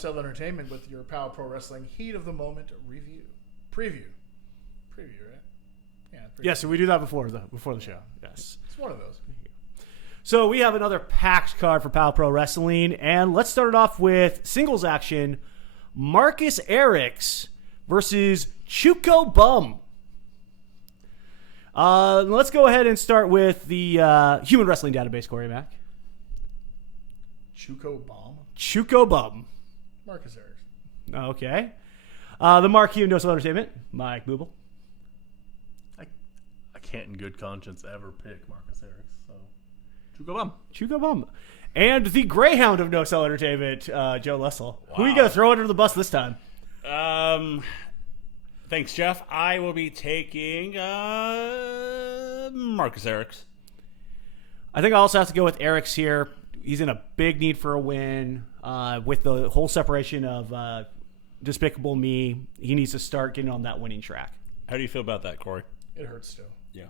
Cell Entertainment with your POW Pro Wrestling Heat of the Moment preview, right? Yeah. Preview. Yeah, so we do that before the show. Yes, it's one of those. So we have another packed card for POW Pro Wrestling, and let's start it off with singles action: Marcus Erics versus Chuko Bum. Let's go ahead and start with the Human Wrestling Database, Corey Mack. Chuko Bum. Marcus Erics. Okay. The Marquee of No Soul Entertainment, Mike Booble. I can't in good conscience ever pick Marcus Erics, so Chuko Bum. And the Greyhound of No Cell Entertainment, Joe Lessel. Wow. Who are you going to throw under the bus this time? Thanks, Jeff. I will be taking Marcus Erics. I think I also have to go with Erics here. He's in a big need for a win. With the whole separation of Despicable Me, he needs to start getting on that winning track. How do you feel about that, Corey? It hurts still. Yeah.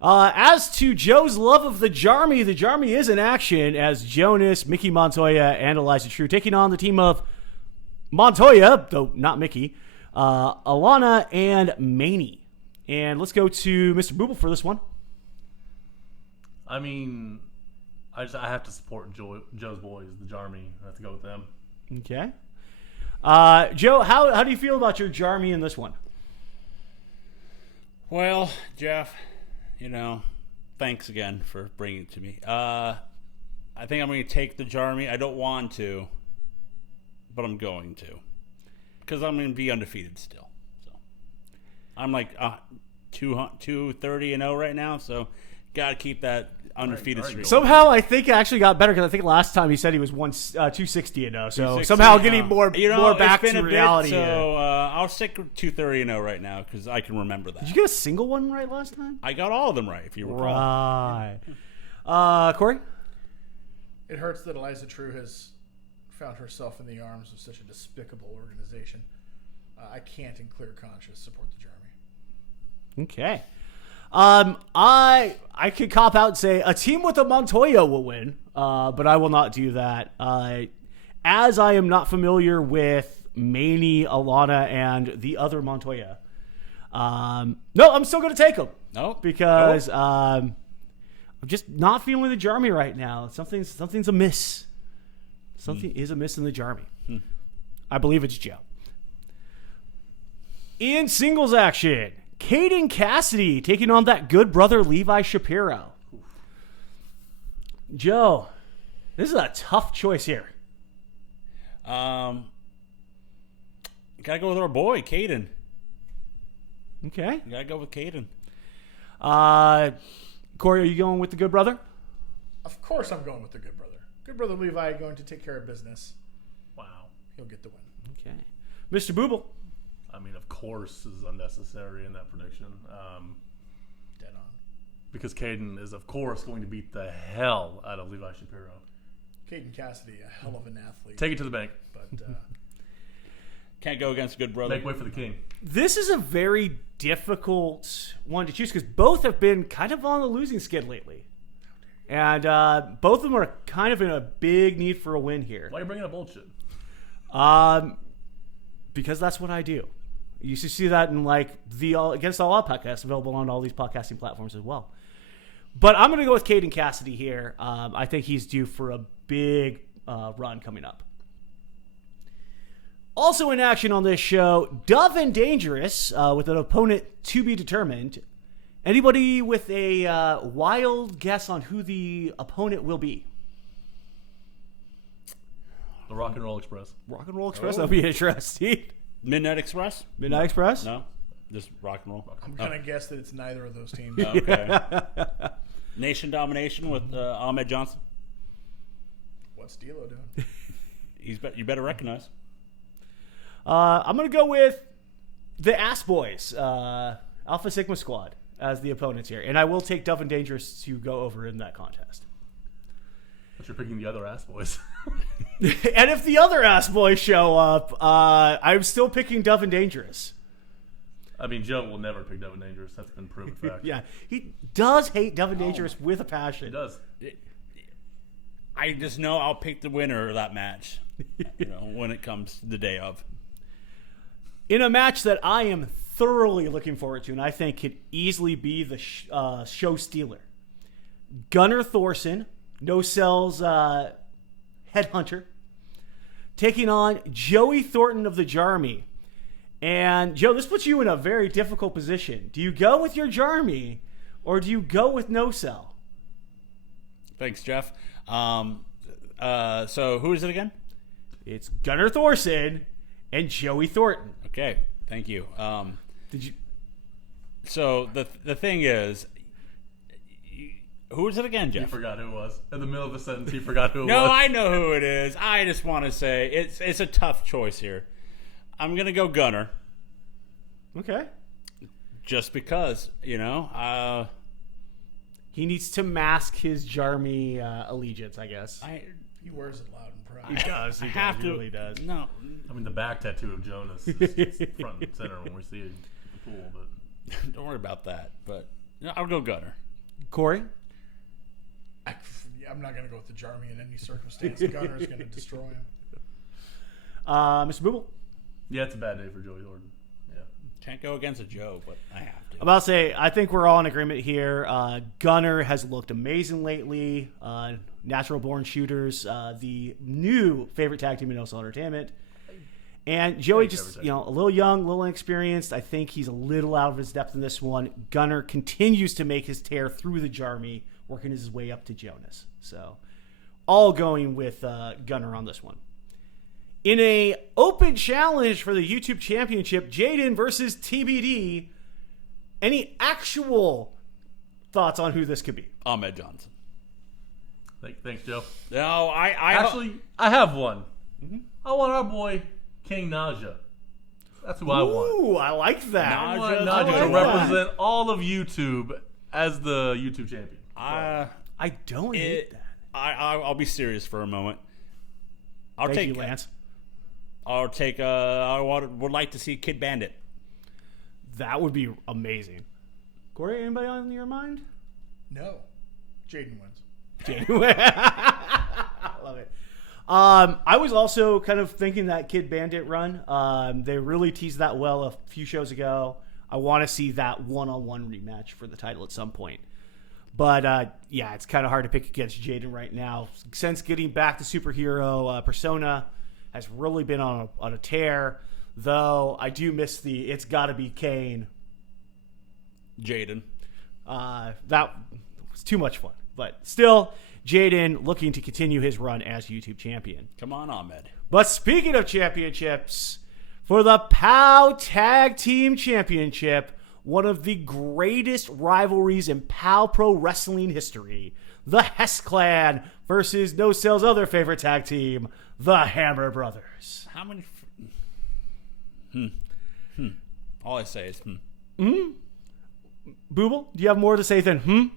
As to Joe's love of the Jarmy is in action as Jonas, Mickey Montoya, and Elijah True taking on the team of Montoya, though not Mickey, Alana, and Maney. And let's go to Mr. Booble for this one. I mean, I have to support Joe's boys, the Jarmy. I have to go with them. Okay. Joe, how do you feel about your Jarmy in this one? Well, Jeff, thanks again for bringing it to me. I think I'm going to take the Jarmy. I don't want to, but I'm going to. Because I'm going to be undefeated still. So I'm like 230-0 right now, so got to keep that undefeated streak. Somehow I think it actually got better because I think last time he said he was 260-0. So somehow getting more back to reality. So I'll stick with 230-0 right now because I can remember that. Did you get a single one right last time? I got all of them right, if you recall. Right. Corey? It hurts that Eliza True has found herself in the arms of such a despicable organization. I can't in clear conscience support the Jarmy. Okay. I could cop out and say a team with a Montoya will win, but I will not do that. As I am not familiar with Maney, Alana, and the other Montoya. No, I'm still going to take them. No, because I'm just not feeling the Jarmy right now. Something's amiss. Something is amiss in the Jarmy. I believe it's Joe. In singles action, Caden Cassidy taking on that good brother Levi Shapiro. Joe, this is a tough choice here. Gotta go with our boy, Caden. Okay. Gotta go with Caden. Corey, are you going with the good brother? Of course I'm going with the good brother. Good brother Levi going to take care of business. Wow. He'll get the win. Okay. Mr. Booble. I mean, of course, is unnecessary in that prediction. Dead on. Because Caden is, of course, going to beat the hell out of Levi Shapiro. Caden Cassidy, a hell of an athlete. Take it to the bank. But can't go against a good brother. Make way for the king. This is a very difficult one to choose because both have been kind of on the losing skid lately. And both of them are kind of in a big need for a win here. Why are you bringing up bullshit? Because that's what I do. You should see that in like the Against All Out podcast, available on all these podcasting platforms as well. But I'm going to go with Caden Cassidy here. I think he's due for a big run coming up. Also in action on this show, Dove and Dangerous with an opponent to be determined. Anybody with a wild guess on who the opponent will be? The Rock and Roll Express. Rock and Roll Express? That'll be interesting. Midnight Express? Midnight Express? No. Just Rock and Roll. I'm going to guess that it's neither of those teams. Okay. Nation Domination with Ahmed Johnson. What's D'Lo doing? You better recognize. I'm going to go with the Ass Boys, Alpha Sigma Squad, as the opponents here. And I will take Dove and Dangerous to go over in that contest. But you're picking the other Ass Boys. And if the other Ass Boys show up, I'm still picking Dove and Dangerous. I mean, Joe will never pick Dove and Dangerous. That's been proven fact. Yeah, he does hate Dove and Dangerous with a passion. He does. I just know I'll pick the winner of that match. When it comes to the day of. In a match that I am thoroughly looking forward to, and I think could easily be the show stealer. Gunnar Thorson, No Cell's headhunter, taking on Joey Thornton of the Jarmy. And Joe, this puts you in a very difficult position. Do you go with your Jarmy, or do you go with No Cell? Thanks, Jeff. So who is it again? It's Gunnar Thorson and Joey Thornton. Okay, thank you. Did you? So the thing is, who is it again, He Jeff? forgot who it was. In the middle of a sentence, he forgot who it No, was. I know who it is. I just want to say it's a tough choice here. I'm gonna go Gunnar, Okay. just because He needs to mask his Jarmy allegiance, I guess. He wears it loud and proud. He does. I have to. really does. No, I mean, the back tattoo of Jonas is front and center when we see it in the pool. But don't worry about that. But I'll go Gunnar. Corey? I'm not going to go with the Jarmy in any circumstance. Gunner's going to destroy him. Mr. Booble? yeah, it's a bad day for Joey Thornton. Yeah. Can't go against a Joe, but I have to. I'm about to say, I think we're all in agreement here. Gunner has looked amazing lately. Natural Born Shooters, the new favorite tag team in No Cell Entertainment. And Joey just, a little young, a little inexperienced. I think he's a little out of his depth in this one. Gunner continues to make his tear through the Jarmy, working his way up to Jonas. So, all going with Gunner on this one. In a open challenge for the YouTube Championship, Jaden versus TBD. Any actual thoughts on who this could be? Ahmed Johnson. Thanks, Joe. No, Actually, I have one. I want our boy King Naja. That's who I want. Ooh, I like that. I want Naja, Naja I to like that. represent all of YouTube as the YouTube champion. I don't hate that. I'll be serious for a moment. I'll Thank take you, Lance. I'll take. I would like to see Kid Bandit. That would be amazing. Corey, anybody on your mind? No. Jaden wins. I love it. I was also kind of thinking that Kid Bandit run. They really teased that well a few shows ago. I want to see that one-on-one rematch for the title at some point. But yeah, it's kind of hard to pick against Jaden right now. Since getting back to superhero persona, has really been on a tear. Though I do miss the "It's Gotta Be Kane." Jaden. That was too much fun. But still, Jaden looking to continue his run as YouTube champion. Come on, Ahmed. But speaking of championships, for the POW Tag Team Championship, one of the greatest rivalries in POW Pro Wrestling history, the Hess Clan versus No Cell's other favorite tag team, the Hammer Brothers. How many? All I say is Booble, do you have more to say than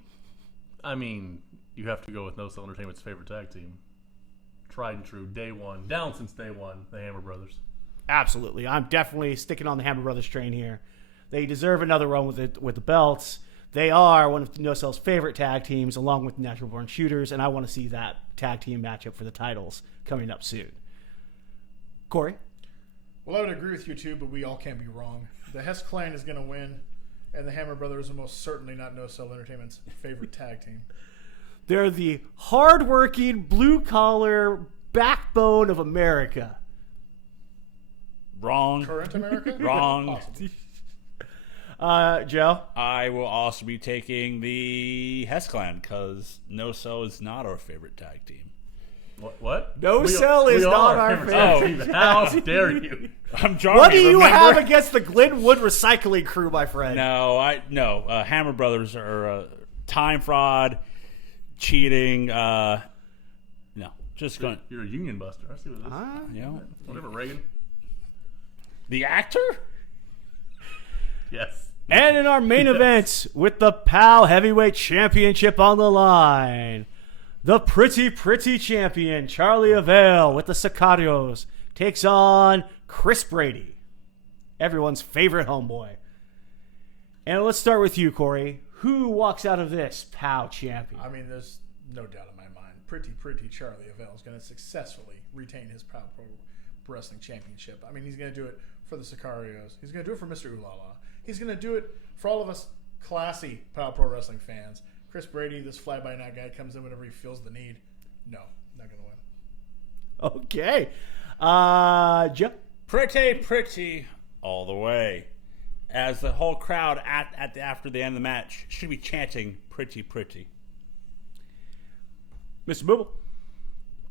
I mean, you have to go with No Cell Entertainment's favorite tag team. Tried and true, day one. Down since day one, the Hammer Brothers. Absolutely. I'm definitely sticking on the Hammer Brothers train here. They deserve another run with the belts. They are one of No Cell's favorite tag teams, along with Natural Born Shooters, and I want to see that tag team matchup for the titles coming up soon. Corey? Well, I would agree with you too, but we all can't be wrong. The Hess Clan is going to win, and the Hammer Brothers are most certainly not No Cell Entertainment's favorite tag team. They're the hardworking, blue-collar backbone of America. wrong. Current America? Wrong. Possibly. Joe? I will also be taking the Hess Clan because No Cell is not our favorite tag team. What? No Cell is we not are our favorite favorite team. How dare you? I'm Jarmy, What do you remember? have against the Glenwood Recycling Crew, my friend? No. Hammer Brothers are time fraud, cheating. No, just going. You're a union buster. I see what this is. You know, Whatever, Reagan. the actor. Yes. And in our main event, with the POW Heavyweight Championship on the line, the pretty champion, Charlie Avale, with the Sicarios, takes on Chris Brady, everyone's favorite homeboy. And let's start with you, Corey. Who walks out of this POW champion? I mean, there's no doubt in my mind, pretty Charlie Avell is going to successfully retain his POW Pro Wrestling Championship. I mean, he's going to do it for the Sicarios. He's going to do it for Mr. Ulala. He's going to do it for all of us classy POW Pro Wrestling fans. Chris Brady, this fly-by-night guy, comes in whenever he feels the need. No, not going to win. Okay. Joe? Pretty all the way. As the whole crowd after the end of the match should be chanting pretty. Mr. Booble?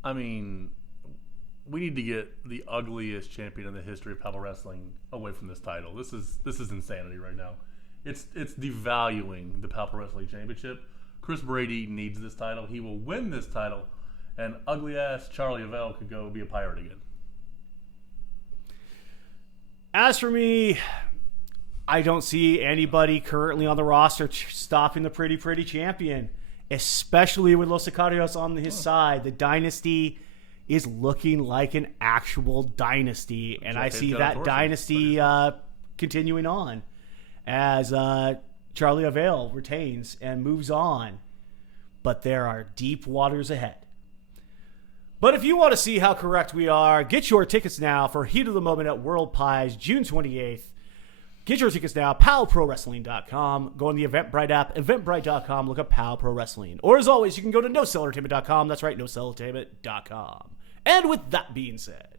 I mean, we need to get the ugliest champion in the history of POW Wrestling away from this title. This is insanity right now. It's devaluing the POW Wrestling Championship. Chris Brady needs this title. He will win this title, and ugly-ass Charlie Avell could go be a pirate again. As for me, I don't see anybody currently on the roster stopping the pretty champion, especially with Los Sicarios on his side. The dynasty is looking like an actual dynasty, and I see that dynasty continuing on as Charlie Avell retains and moves on. But there are deep waters ahead. But if you want to see how correct we are, get your tickets now for Heat of the Moment at World Pies, June 28th. Get your tickets now, POWProWrestling.com. Go on the Eventbrite app, Eventbrite.com, look up POW Pro Wrestling. Or as always, you can go to NoCellEntertainment.com. That's right, NoCellEntertainment.com. And with that being said,